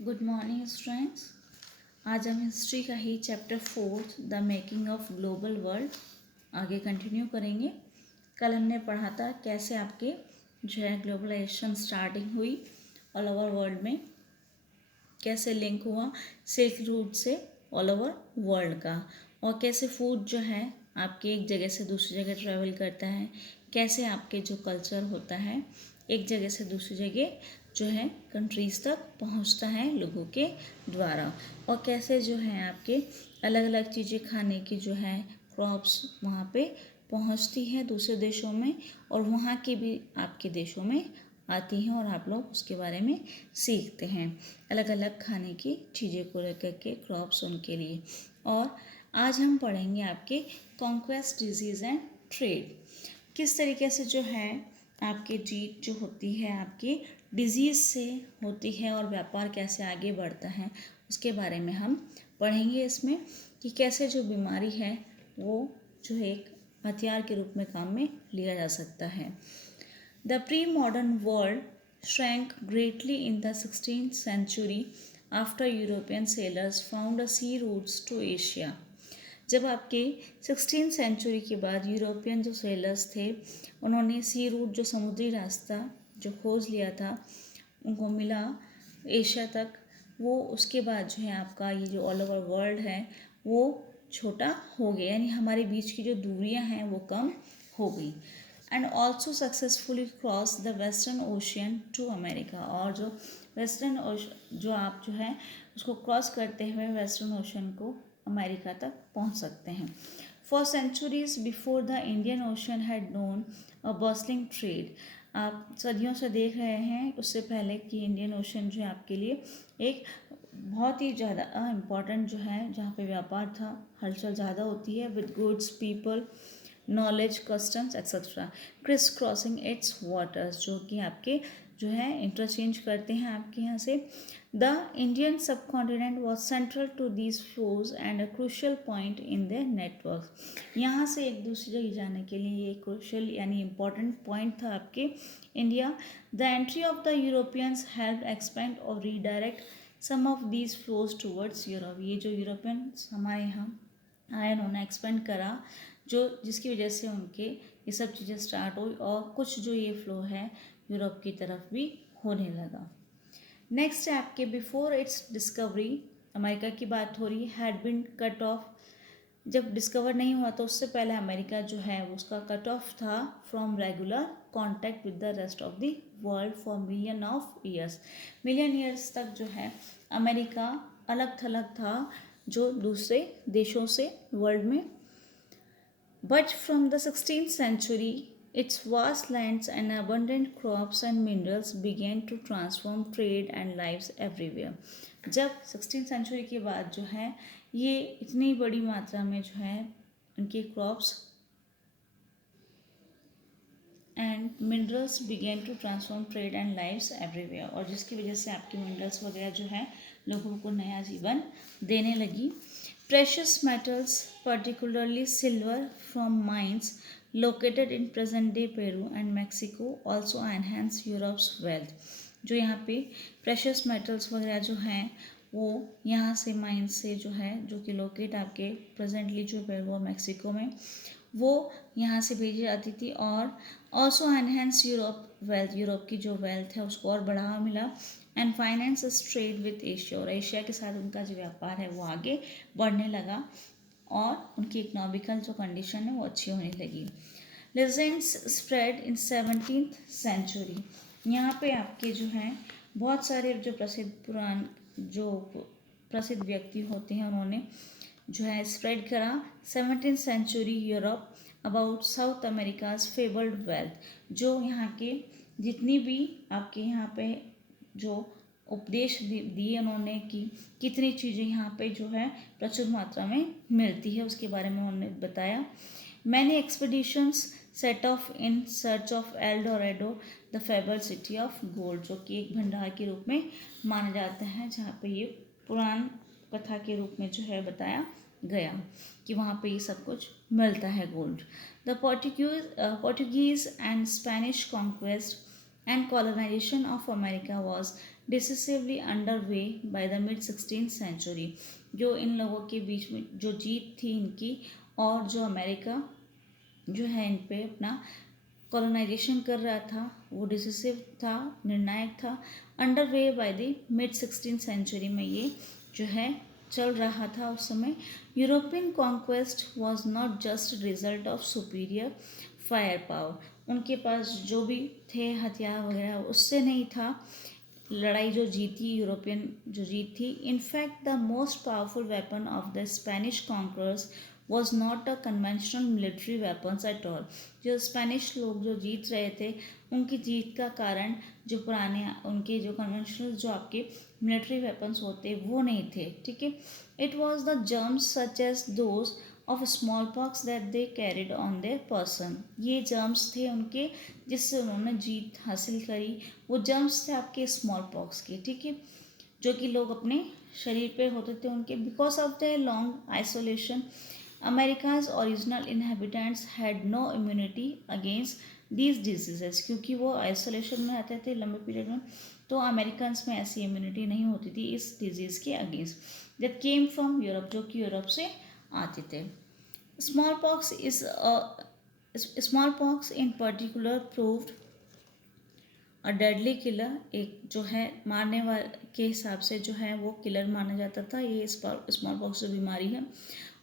Good morning students. आज हम history का ही chapter 4 the making of global world आगे कंटिन्यू करेंगे। कल हमने पढ़ा था कैसे आपके जो है ग्लोबलाइजेशन स्टार्टिंग हुई ऑल ओवर वर्ल्ड में, कैसे लिंक हुआ सिल्क रूट से ऑल ओवर वर्ल्ड का, और कैसे फूड जो है आपके एक जगह से दूसरी जगह ट्रैवल करता है, कैसे आपके जो कल्चर होता है एक जगह से दूसरी जगह जो है कंट्रीज़ तक पहुंचता है लोगों के द्वारा, और कैसे जो है आपके अलग अलग चीज़ें खाने की जो है क्रॉप्स वहाँ पे पहुँचती है दूसरे देशों में, और वहाँ की भी आपके देशों में आती हैं और आप लोग उसके बारे में सीखते हैं अलग अलग खाने की चीज़ें को लेकर के क्रॉप्स उनके लिए। और आज हम पढ़ेंगे आपके कॉन्क्वेस्ट डिजीज़ एंड ट्रेड, किस तरीके से जो है आपके जीत जो होती है आपकी डिजीज़ से होती है और व्यापार कैसे आगे बढ़ता है उसके बारे में हम पढ़ेंगे इसमें, कि कैसे जो बीमारी है वो जो एक हथियार के रूप में काम में लिया जा सकता है। The pre-modern world shrank greatly in the 16th century after European sailors found a sea routes to Asia. जब आपके 16th सेंचुरी के बाद यूरोपियन जो सेलर्स थे उन्होंने सी रूट जो समुद्री रास्ता जो खोज लिया था उनको मिला एशिया तक, वो उसके बाद जो है आपका ये जो ऑल ओवर वर्ल्ड है वो छोटा हो गया, यानी हमारे बीच की जो दूरियां हैं वो कम हो गई। And also successfully cross the western ocean to America, और जो वेस्टर्न ओशन जो आप जो है उसको क्रॉस करते हुए वेस्टर्न ओशन को अमेरिका तक पहुंच सकते हैं। For centuries before the Indian Ocean had known a bustling trade, आप सदियों से देख रहे हैं उससे पहले कि इंडियन ओशन जो है आपके लिए एक बहुत ही ज़्यादा इम्पॉर्टेंट जो है जहाँ पे व्यापार था, हलचल ज़्यादा होती है with goods people knowledge customs etcetera crisscrossing its waters, जो कि आपके जो है इंटरचेंज करते हैं आपके यहाँ से। The Indian subcontinent was central to these flows and a crucial point in the network, यहाँ से एक दूसरी जगह जाने के लिए ये क्रूशल यानी इम्पॉर्टेंट पॉइंट था आपके India. The entry of the Europeans help expand और redirect some of these flows towards Europe, ये जो यूरोपियंस हमारे यहाँ आए उन्होंने एक्सपेंड करा जो जिसकी वजह से उनके ये सब चीज़ें स्टार्ट हुई और कुछ जो ये फ्लो है यूरोप की तरफ भी होने लगा। नेक्स्ट है आपके बिफोर इट्स डिस्कवरी, अमेरिका की बात हो रही है, हैड बिन कट ऑफ, जब डिस्कवर नहीं हुआ तो उससे पहले अमेरिका जो है उसका कट ऑफ था from regular contact with the rest of the world for million of years, million years तक जो है अमेरिका अलग थलग था जो दूसरे देशों से वर्ल्ड में। But from the 16th century, its vast lands and abundant crops and minerals began to transform trade and lives everywhere. जब 16th century के बाद जो है ये इतनी बड़ी मात्रा में जो है उनके crops and minerals began to transform trade and lives everywhere, और जिसकी वजह से आपके मिनरल्स वगैरह जो है लोगों को नया जीवन देने लगी। Precious metals, particularly silver from mines located in present-day Peru and Mexico, also enhance Europe's wealth. जो यहाँ पे precious metals वगैरह जो हैं वो यहाँ से माइंस से जो है जो कि लोकेट आपके प्रेजेंटली जो पेरू और मैक्सिको में वो यहाँ से भेजी जाती थी, और also enhance Europe wealth, Europe की जो वेल्थ है उसको और बढ़ावा मिला। And finance trade with Asia, और एशिया के साथ उनका जो व्यापार है वो आगे बढ़ने लगा और उनकी इकोनॉमिकल जो कंडीशन है वो अच्छी होने लगी। Legends spread in 17th century, यहाँ पे आपके जो हैं बहुत सारे जो प्रसिद्ध व्यक्ति होते हैं उन्होंने जो है स्प्रेड करा 17th century Europe about South Americas favoured wealth, जो यहाँ के जितनी भी आपके यहाँ पे जो उपदेश दिए उन्होंने कि कितनी चीज़ें यहाँ पे जो है प्रचुर मात्रा में मिलती है उसके बारे में उन्होंने बताया। Many expeditions set off in search of El Dorado the fable city of gold, जो कि एक भंडार के रूप में माना जाता है जहाँ पे ये पुराण कथा के रूप में जो है बताया गया कि वहाँ पे ये सब कुछ मिलता है gold. The Portuguese and Spanish conquest and colonization of America was decisively underway by the mid 16th century. जो इन लोगों के बीच में जो जीत थी इनकी, और जो अमेरिका जो है इन पे अपना कॉलोनाइजेशन कर रहा था, वो डिसिसिव था, निर्णायक था। Underway by the mid 16th century में ये जो है चल रहा था उस समय। European conquest was not just result of superior firepower, उनके पास जो भी थे हथियार वगैरह उससे नहीं था लड़ाई जो जीती, यूरोपियन जो जीत थी। In fact the most powerful weapon of the Spanish conquerors was not a conventional military weapons at all. जो स्पेनिश लोग जो जीत रहे थे, उनकी जीत का कारण जो पुराने उनके जो कन्वेंशनल जो आपके मिलिट्री वेपन्स होते वो नहीं थे, ठीक है। It was the germs such as those of smallpox that they carried on their person. ये जर्म्स थे उनके जिससे उन्होंने जीत हासिल करी। वो जर्म्स थे आपके स्मॉल पॉक्स के, ठीक है, जो कि लोग अपने शरीर पे होते थे उनके। Because of the long isolation Americas original inhabitants had no immunity against these diseases, क्योंकि वो आइसोलेशन में रहते थे लंबे पीरियड में, तो अमेरिकन में ऐसी इम्यूनिटी नहीं होती थी इस डिजीज़ के against that came from Europe, जो कि यूरोप से आते थे। Smallpox is smallpox in particular proved a deadly killer। एक जो है मारने वाले के हिसाब से जो है वो किलर माना जाता था ये स्मॉलपॉक्स जो बीमारी है।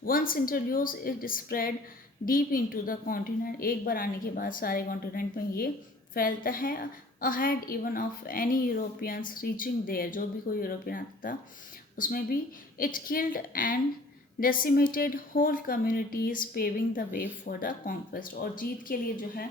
Once introduce it spread deep into the continent, एक बार आने के बाद सारे कॉन्टिनेंट में ये फैलता है। Ahead even of any Europeans reaching there, जो भी कोई यूरोपियन आता था उसमें भी। It killed and decimated whole communities paving the way for the conquest, और जीत के लिए जो है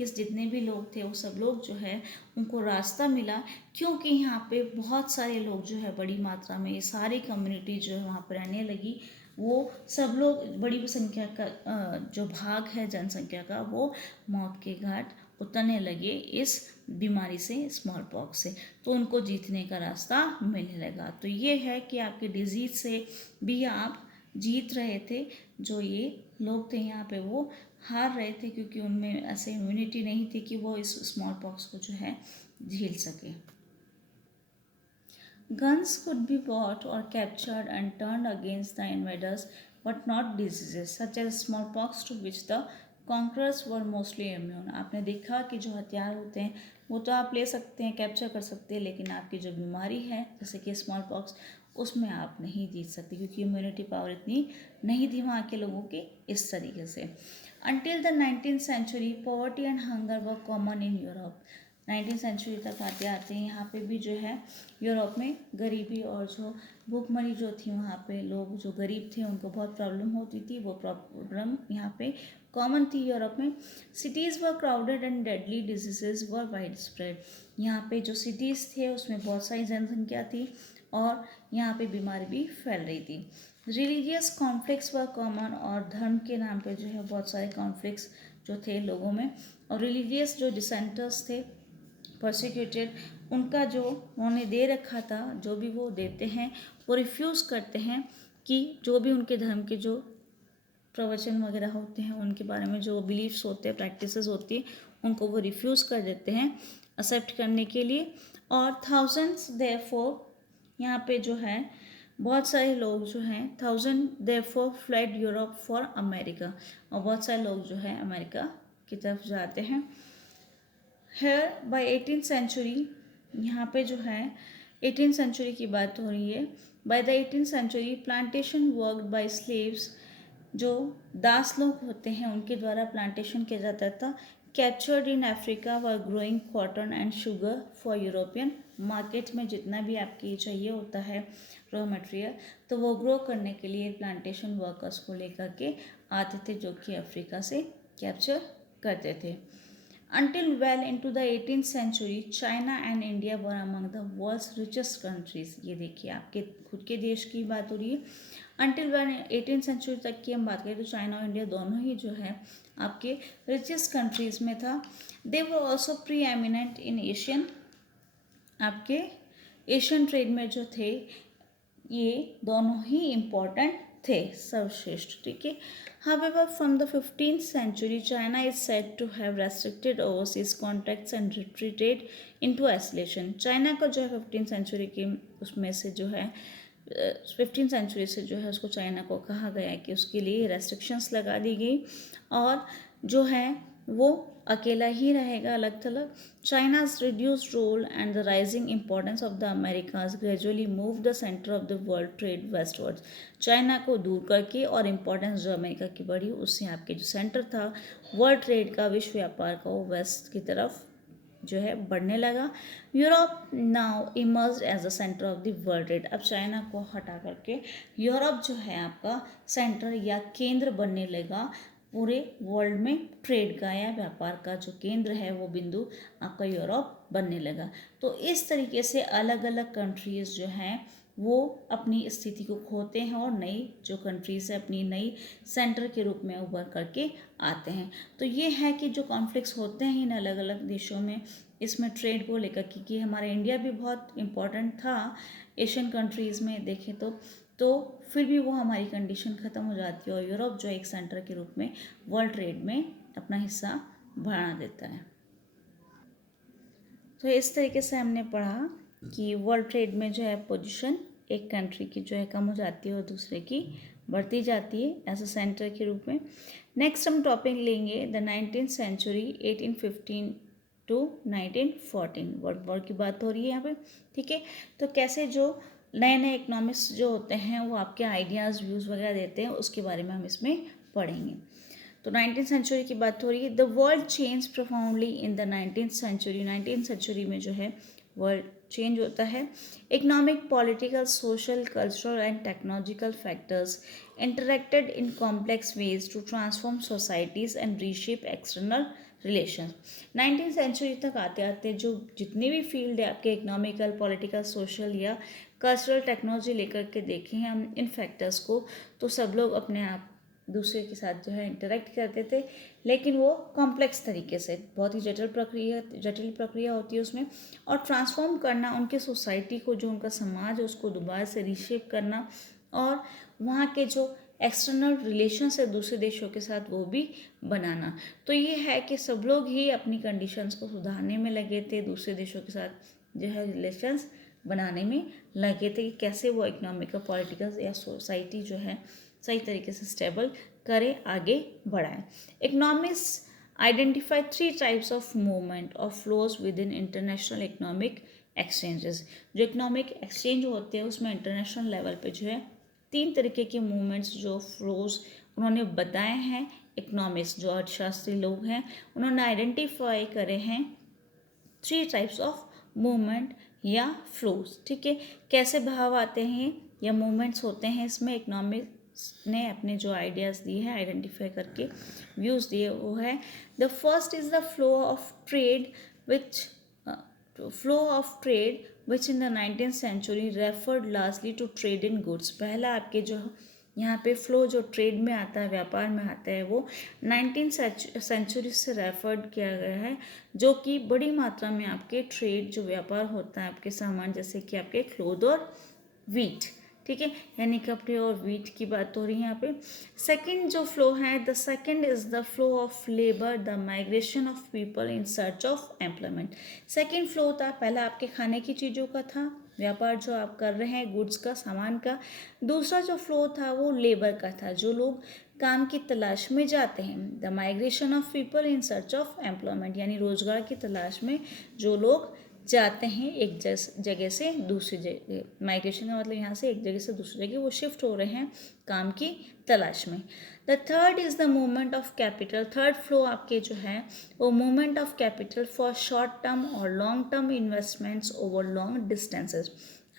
इस जितने भी लोग थे वो सब लोग जो है उनको रास्ता मिला, क्योंकि यहाँ पे बहुत सारे लोग जो है बड़ी मात्रा में ये सारी कम्युनिटी जो है वहाँ पर रहने लगी। वो सब लोग बड़ी संख्या का जो भाग है जनसंख्या का वो मौत के घाट उतरने लगे इस बीमारी से, स्मॉल पॉक्स से, तो उनको जीतने का रास्ता मिलने लगा। तो ये है कि आपके डिजीज से भी आप जीत रहे थे। जो ये लोग थे यहाँ पे वो हार रहे थे क्योंकि उनमें ऐसे इम्यूनिटी नहीं थी कि वो इस स्मॉल पॉक्स को जो है झेल सके। Guns could be bought or captured and turned against the invaders, but not diseases such as smallpox to which the conquerors were mostly immune। आपने देखा कि जो हथियार होते हैं वो तो आप ले सकते हैं, कैप्चर कर सकते हैं, लेकिन आपकी जो बीमारी है जैसे कि स्मॉल पॉक्स उसमें आप नहीं जीत सकते क्योंकि इम्यूनिटी पावर इतनी नहीं थी वहाँ के लोगों की इस तरीके से। Until the 19th century, poverty and hunger were common in Europe। 19th century तक आते आते यहाँ पे भी जो है यूरोप में गरीबी और जो भूखमरी जो थी, वहाँ पे लोग जो गरीब थे उनको बहुत प्रॉब्लम होती थी। वो प्रॉब्लम यहाँ पे कॉमन थी यूरोप में। Cities were crowded and deadly diseases were wide spread. यहाँ पे जो सिटीज़ थे उसमें बहुत सारी जनसंख्या थी और यहाँ पे बीमारी भी फैल रही थी। रिलीजियस कॉन्फ्लिक्ट्स वर कॉमन, और धर्म के नाम पे जो है बहुत सारे कॉन्फ्लिक्ट्स जो थे लोगों में, और रिलीजियस जो डिसेंटर्स थे प्रोसिक्यूटेड, उनका जो उन्होंने दे रखा था जो भी वो देते हैं वो रिफ्यूज़ करते हैं कि जो भी उनके धर्म के जो प्रवचन वगैरह होते हैं उनके बारे में जो बिलीव्स होते हैं, प्रैक्टिसेस होती है, उनको वो रिफ्यूज़ कर देते हैं एक्सेप्ट करने के लिए। और थाउजेंड्स देयरफॉर यहाँ पे जो है बहुत सारे लोग जो हैं thousand therefore fled Europe for America, और बहुत सारे लोग जो है अमेरिका की तरफ जाते हैं। हेयर बाय 18th सेंचुरी, यहाँ पे जो है 18th सेंचुरी की बात हो रही है। By the 18th century plantation work by slaves, जो दास लोग होते हैं उनके द्वारा प्लांटेशन किया जाता था। Captured in Africa were growing cotton and sugar for European market में जितना भी आपकी चाहिए होता है रॉ मटेरियल, तो वो ग्रो करने के लिए प्लांटेशन वर्कर्स को लेकर के आते थे जो कि अफ्रीका से कैप्चर करते थे। Until well into the 18th century, China and India were among the world's richest countries। ये देखिए आपके खुद के देश की बात हो रही है। Until well 18th century तक की हम बात करें तो चाइना और इंडिया दोनों ही जो है आपके रिचेस्ट कंट्रीज में था। They were also preeminent in Asian, आपके एशियन ट्रेड में जो थे ये दोनों ही इम्पोर्टेंट थे, सर्वश्रेष्ठ, ठीक है। However, from the 15th century, China is said to have restricted overseas contacts and retreated into isolation. China का जो है 15th सेंचुरी की उसमें से जो है 15th सेंचुरी से जो है उसको चाइना को कहा गया है कि उसके लिए रेस्ट्रिक्शंस लगा दी गई और जो है वो अकेला ही रहेगा, अलग थलग। China's reduced role and the rising importance of the Americas gradually move the centre of the world trade westwards. China को दूर करके और इम्पोर्टेंस जो अमेरिका की बढ़ी, उससे आपके जो सेंटर था वर्ल्ड ट्रेड का, विश्व व्यापार का, वो वेस्ट की तरफ जो है बढ़ने लगा। Europe now emerge as the centre of the world trade. अब चाइना को हटा करके यूरोप जो है आपका सेंटर या केंद्र बनने लगा पूरे वर्ल्ड में। ट्रेड का या व्यापार का जो केंद्र है वो बिंदु आपका यूरोप बनने लगा। तो इस तरीके से अलग अलग कंट्रीज़ जो हैं वो अपनी स्थिति को खोते हैं और नई जो कंट्रीज़ है अपनी नई सेंटर के रूप में उभर करके आते हैं। तो ये है कि जो कॉन्फ्लिक्ट्स होते हैं इन अलग अलग देशों में, इसमें ट्रेड को लेकर कि हमारा इंडिया भी बहुत इम्पोर्टेंट था एशियन कंट्रीज़ में देखें तो फिर भी वो हमारी कंडीशन ख़त्म हो जाती है और यूरोप जो एक सेंटर के रूप में वर्ल्ड ट्रेड में अपना हिस्सा बढ़ा देता है। तो इस तरीके से हमने पढ़ा कि वर्ल्ड ट्रेड में जो है पोजीशन एक कंट्री की जो है कम हो जाती है और दूसरे की बढ़ती जाती है एज अ सेंटर के रूप में। नेक्स्ट हम टॉपिक लेंगे द 19th सेंचुरी 1815 टू 1914। वर्ल्ड वॉर की बात हो रही है यहाँ पे, ठीक है। तो कैसे जो नए नए इकोनॉमिक्स जो होते हैं वो आपके आइडियाज़ व्यूज़ वगैरह देते हैं, उसके बारे में हम इसमें पढ़ेंगे। तो 19th सेंचुरी की बात हो रही है। The world change profoundly in the 19th century. 19th century में जो है वर्ल्ड चेंज होता है। Economic, political, social, cultural and technological factors interacted in complex ways to transform societies and reshape external relation. 19th century तक आते आते जो जितनी भी फील्ड है आपके इकोनॉमिकल, पॉलिटिकल, सोशल या कल्चरल, टेक्नोलॉजी लेकर के देखें हम इन फैक्टर्स को, तो सब लोग अपने आप दूसरे के साथ जो है इंटरेक्ट करते थे, लेकिन वो कॉम्प्लेक्स तरीके से, बहुत ही जटिल प्रक्रिया होती है उसमें, और ट्रांसफॉर्म करना उनके सोसाइटी को, जो उनका समाज है उसको दोबारा से रीशेप करना, और वहाँ के जो एक्सटर्नल रिलेशन है दूसरे देशों के साथ वो भी बनाना। तो ये है कि सब लोग ही अपनी कंडीशंस को सुधारने में लगे थे, दूसरे देशों के साथ जो है रिलेशंस बनाने में लगे थे कि कैसे वो इकोनॉमिकल, पॉलिटिकल या सोसाइटी जो है सही तरीके से स्टेबल करें, आगे बढ़ाएं। Economics identify 3 types of movement of flows with in international economic exchanges. जो इकोनॉमिक एक्सचेंज होते हैं उसमें इंटरनेशनल लेवल पे जो है 3 तरीके के मूवमेंट्स जो फ्लोज उन्होंने बताए हैं। इकोनॉमिक्स जो अर्थशास्त्री लोग हैं उन्होंने आइडेंटिफाई करे हैं 3 टाइप्स ऑफ मूवमेंट या फ्लोज, ठीक है। कैसे भाव आते हैं या मूवमेंट्स होते हैं इसमें, इकोनॉमिक ने अपने जो आइडियाज़ दिए हैं आइडेंटिफाई करके व्यूज़ दिए, वो है the first is the flow of trade which in the 19th century referred largely to trade in goods. पहला आपके जो यहाँ पे फ्लो जो ट्रेड में आता है, व्यापार में आता है, वो 19th सेंचुरी से रेफर्ड किया गया है, जो कि बड़ी मात्रा में आपके ट्रेड जो व्यापार होता है आपके सामान, जैसे कि आपके क्लोथ और वीट, ठीक है, यानी कपड़े और वीट की बात हो रही है यहाँ पे। सेकंड जो फ्लो है, the second is the flow of labour, the migration of people in search of employment. Second flow था, पहला आपके खाने की चीज़ों का था, व्यापार जो आप कर रहे हैं गुड्स का, सामान का। दूसरा जो फ्लो था वो लेबर का था, जो लोग काम की तलाश में जाते हैं। The migration of people in search of employment, यानी रोजगार की तलाश में जो लोग जाते हैं एक जगह से दूसरी जगह। माइग्रेशन का मतलब यहाँ से एक जगह से दूसरी जगह वो शिफ्ट हो रहे हैं काम की तलाश में। The third is the movement of capital. Third flow आपके जो है वो movement of capital for short term और long term investments over long distances.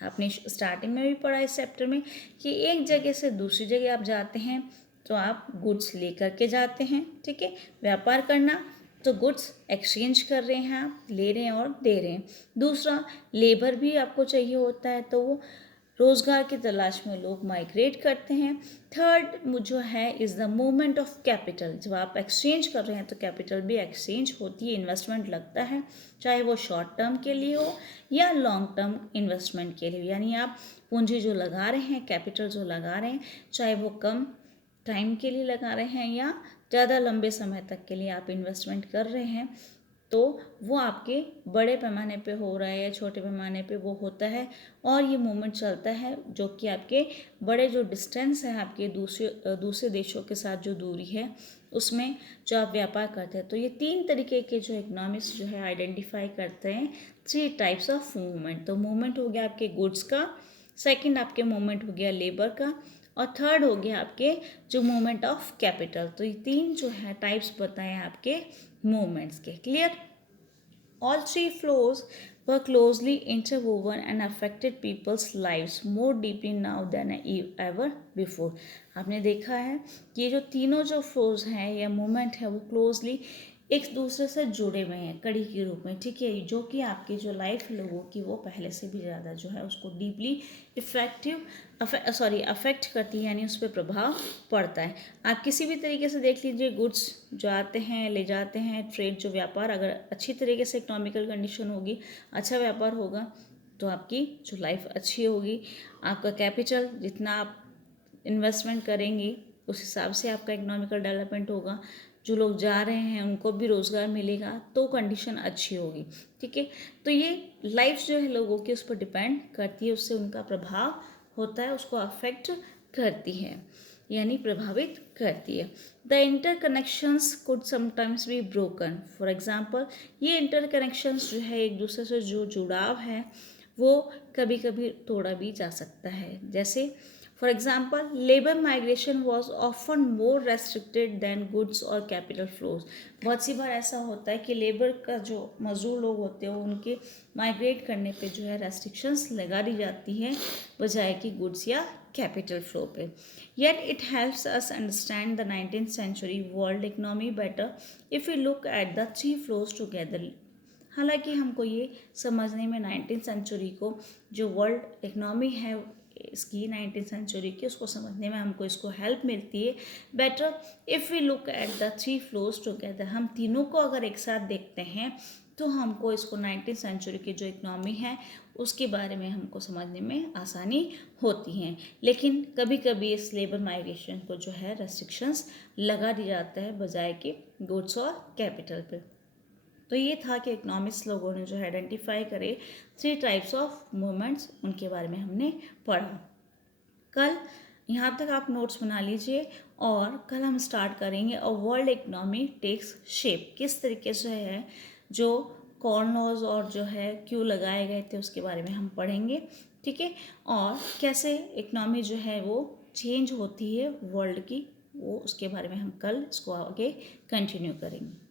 आपने स्टार्टिंग में भी पढ़ा इस चैप्टर में कि एक जगह से दूसरी जगह आप जाते हैं तो आप गुड्स लेकर के जाते हैं, ठीक है, व्यापार करना, तो गुड्स एक्सचेंज कर रहे हैं, आप ले रहे हैं और दे रहे हैं। दूसरा लेबर भी आपको चाहिए होता है, तो वो रोज़गार की तलाश में लोग माइग्रेट करते हैं। थर्ड जो है is the movement of capital. जब आप एक्सचेंज कर रहे हैं तो कैपिटल भी एक्सचेंज होती है, इन्वेस्टमेंट लगता है, चाहे वो शॉर्ट टर्म के लिए हो या लॉन्ग टर्म इन्वेस्टमेंट के लिए। यानी आप पूंजी जो लगा रहे हैं, कैपिटल जो लगा रहे हैं, चाहे वो कम टाइम के लिए लगा रहे हैं या ज़्यादा लंबे समय तक के लिए आप इन्वेस्टमेंट कर रहे हैं, तो वो आपके बड़े पैमाने पे हो रहा है या छोटे पैमाने पे वो होता है, और ये मूवमेंट चलता है जो कि आपके बड़े जो डिस्टेंस है आपके दूसरे देशों के साथ जो दूरी है उसमें जो आप व्यापार करते हैं। तो ये 3 तरीके के जो इकोनॉमिक्स जो है आइडेंटिफाई करते हैं 3 टाइप्स ऑफ मूवमेंट। तो मूवमेंट हो गया आपके गुड्स का, सेकंड आपके मूवमेंट हो गया लेबर का, और थर्ड हो गया आपके जो मूवमेंट ऑफ कैपिटल। तो ये 3 जो है टाइप्स बताए आपके मूवमेंट्स के। Clear? All three flows were closely interwoven and affected people's lives more deeply now than ever before. आपने देखा है कि ये जो तीनों जो फ्लोज हैं या मूवमेंट है वो क्लोजली एक दूसरे से जुड़े हुए हैं कड़ी के रूप में, ठीक है, जो कि आपकी जो लाइफ लोगों की वो पहले से भी ज़्यादा जो है उसको डीपली अफेक्ट करती है, यानी उस पर प्रभाव पड़ता है। आप किसी भी तरीके से देख लीजिए, गुड्स जो आते हैं ले जाते हैं, ट्रेड जो व्यापार अगर अच्छी तरीके से इकोनॉमिकल कंडीशन होगी, अच्छा व्यापार होगा तो आपकी जो लाइफ अच्छी होगी। आपका कैपिटल जितना आप इन्वेस्टमेंट करेंगी उस हिसाब से आपका इकोनॉमिकल डेवलपमेंट होगा। जो लोग जा रहे हैं उनको भी रोज़गार मिलेगा तो कंडीशन अच्छी होगी, ठीक है। तो ये लाइफ जो है लोगों की उस पर डिपेंड करती है, उससे उनका प्रभाव होता है, उसको अफेक्ट करती है यानी प्रभावित करती है। The interconnections could sometimes be broken. For example, ये इंटरकनेक्शंस जो है एक दूसरे से जो जुड़ाव है वो कभी कभी तोड़ा भी जा सकता है। जैसे for example, labour migration was often more restricted than goods और कैपिटल फ्लोज। बहुत सी बार ऐसा होता है कि लेबर का जो मजदूर लोग होते हैं उनके माइग्रेट करने पे जो है रेस्ट्रिक्शंस लगा दी जाती हैं बजाय कि गुड्स या कैपिटल फ्लो पे। Yet it helps us understand the 19th century world economy better if you look at the 3 flows together. हालांकि हमको ये समझने में 19th सेंचुरी को जो वर्ल्ड इकनॉमी है इसकी 19th सेंचुरी की, उसको समझने में हमको इसको हेल्प मिलती है better if we look at the 3 flows together. हम तीनों को अगर एक साथ देखते हैं तो हमको इसको 19th सेंचुरी की जो इकनॉमी है उसके बारे में हमको समझने में आसानी होती है। लेकिन कभी कभी इस लेबर माइग्रेशन को जो है रेस्ट्रिक्शंस लगा दिया जाता है बजाय कि गुड्स और कैपिटल पे। तो ये था कि इकोनॉमिक्स लोगों ने जो है आइडेंटिफाई करे 3 टाइप्स ऑफ मूवमेंट्स, उनके बारे में हमने पढ़ा। कल यहाँ तक आप नोट्स बना लीजिए और कल हम स्टार्ट करेंगे और वर्ल्ड इकनॉमी टेक्स शेप, किस तरीके से है जो कॉर्न लॉज और जो है क्यों लगाए गए थे उसके बारे में हम पढ़ेंगे, ठीक है। और कैसे इकनॉमी जो है वो चेंज होती है वर्ल्ड की, वो उसके बारे में हम कल इसको आगे कंटिन्यू करेंगे।